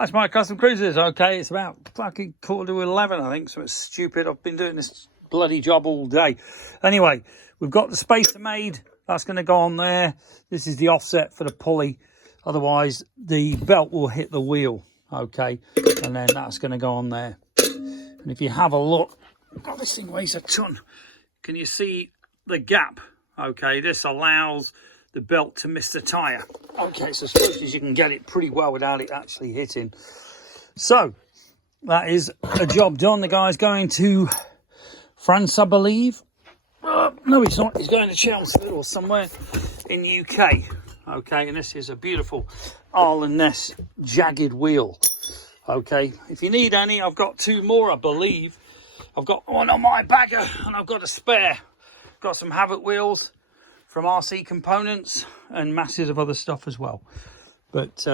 That's my custom cruisers. Okay, it's about fucking 11:15, I think, so it's stupid. I've been doing this bloody job all day. Anyway, we've got the spacer made. That's going to go on there. This is the offset for the pulley. Otherwise, the belt will hit the wheel. Okay, and then that's going to go on there. And if you have a look, God, this thing weighs a ton. Can you see the gap? Okay, this allows the belt to miss the tyre. Okay, so as close as you can get it pretty well without it actually hitting. So that is a job done. The guy's going to France, I believe. No, he's not. He's going to Chelsea or somewhere in the UK. Okay, and this is a beautiful Arlen Ness jagged wheel. Okay, if you need any, I've got two more, I believe. I've got one on my bagger and I've got a spare. Got some Havoc wheels from RC Components and masses of other stuff as well. But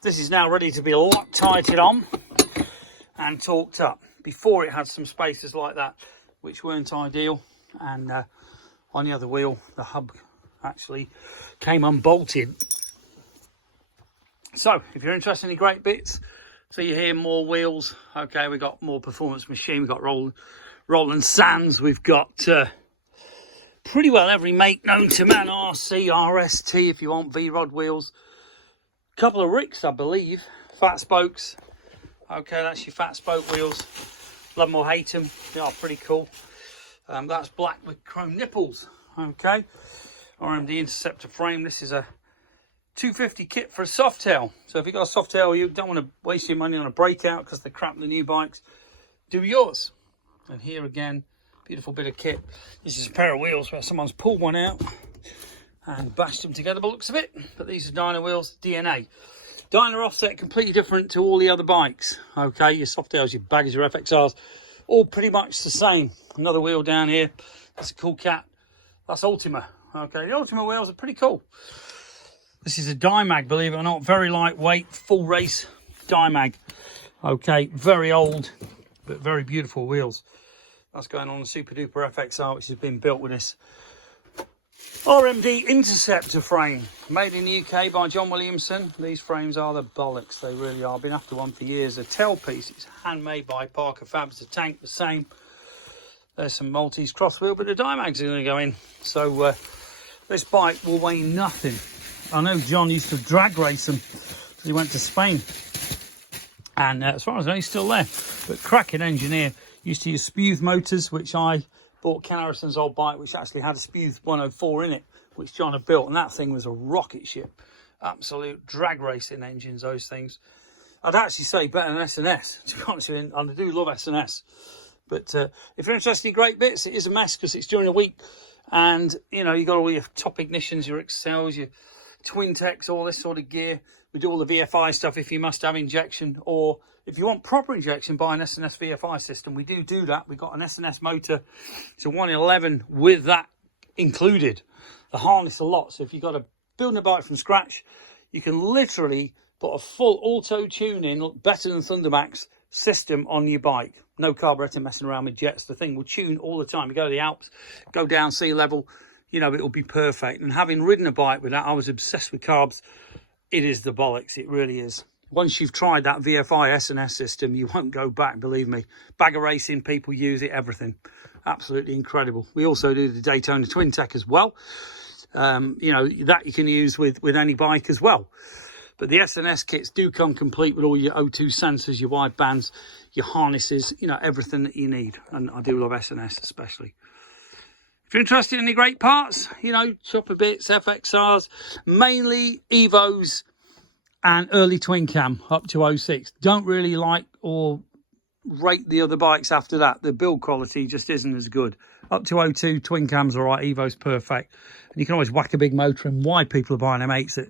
this is now ready to be Loctited on and torqued up. Before, it had some spacers like that which weren't ideal, and on the other wheel the hub actually came unbolted. So if you're interested in any great bits, so you hear more wheels. Okay, we've got more performance machine, we've got Roland Sands, we've got pretty well every make known to man, RC, RST if you want V-Rod wheels. A couple of Ricks, I believe, fat spokes. Okay, that's your fat spoke wheels. Love them or hate them, they are pretty cool. That's black with chrome nipples. Okay, RMD Interceptor frame. This is a 250 kit for a softail. So if you've got a softail, you don't want to waste your money on a breakout because they're crap, the new bikes. Do yours. And here again, beautiful bit of kit. This is a pair of wheels where someone's pulled one out and bashed them together by the looks of it. But these are dyno wheels, DNA. Dyno offset, completely different to all the other bikes. Okay, your softails, your baggers, your FXRs, all pretty much the same. Another wheel down here. That's a cool cat. That's Ultima. Okay, the Ultima wheels are pretty cool. This is a Dymag, believe it or not. Very lightweight, full race Dymag. Okay, very old, but very beautiful wheels. That's going on a super duper FXR, which has been built with this RMD Interceptor frame, made in the UK by John Williamson. These frames are the bollocks, they really are. Been after one for years. A tailpiece, it's handmade by Parker Fabs. The tank, the same. There's some Maltese cross wheel, but the Dymags are going to go in. So this bike will weigh nothing. I know John used to drag race them. He went to Spain, and as far as I know, he's still there. But cracking engineer. Used to use Sputh motors, which I bought Ken Harrison's old bike, which actually had a Sputh 104 in it, which John had built, and that thing was a rocket ship. Absolute drag racing engines, those things. I'd actually say better than S&S, to be honest with you, and I do love S&S. But if you're interested in great bits, it is a mess because it's during the week, and you know, you got all your top ignitions, your Excels, your Twin Techs, all this sort of gear. We do all the VFI stuff if you must have injection, or if you want proper injection, buy an S&S VFI system. We do that. We've got an S&S motor. It's a 111 with that included. The harness a lot. So if you've got to build a bike from scratch, you can literally put a full auto tuning, better than Thundermax system on your bike. No carburetor messing around with jets. The thing will tune all the time. You go to the Alps, go down sea level, you know, it'll be perfect. And having ridden a bike with that, I was obsessed with carbs. It is the bollocks. It really is. Once you've tried that VFI S&S system, you won't go back, believe me. Bagger racing, people use it, everything. Absolutely incredible. We also do the Daytona Twin Tech as well. You know, that you can use with any bike as well. But the S&S kits do come complete with all your O2 sensors, your wide bands, your harnesses, you know, everything that you need. And I do love S&S especially. If you're interested in any great parts, you know, chopper bits, FXRs, mainly Evos, and early twin cam up to 06. Don't really like or rate the other bikes after that. The build quality just isn't as good. Up to 02, twin cam's all right, Evo's perfect. And you can always whack a big motor in. Why people are buying M8s at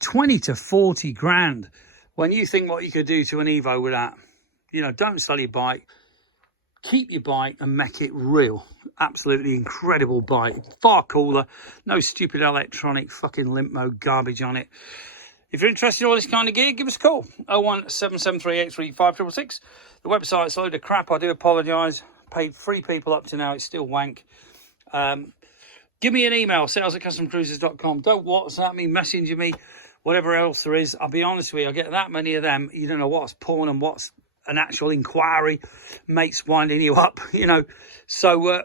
20 to 40 grand. When you think what you could do to an Evo with that, you know, don't sell your bike. Keep your bike and make it real. Absolutely incredible bike. Far cooler. No stupid electronic fucking limp mode garbage on it. If you're interested in all this kind of gear, give us a call. 01773835666. The website's a load of crap. I do apologise. Paid 3 people up to now. It's still wank. Give me an email, sales@customcruisers.com. Don't WhatsApp me, messenger me. whatever else there is. I'll be honest with you, I get that many of them, you don't know what's porn and what's an actual inquiry. Mates winding you up, you know. So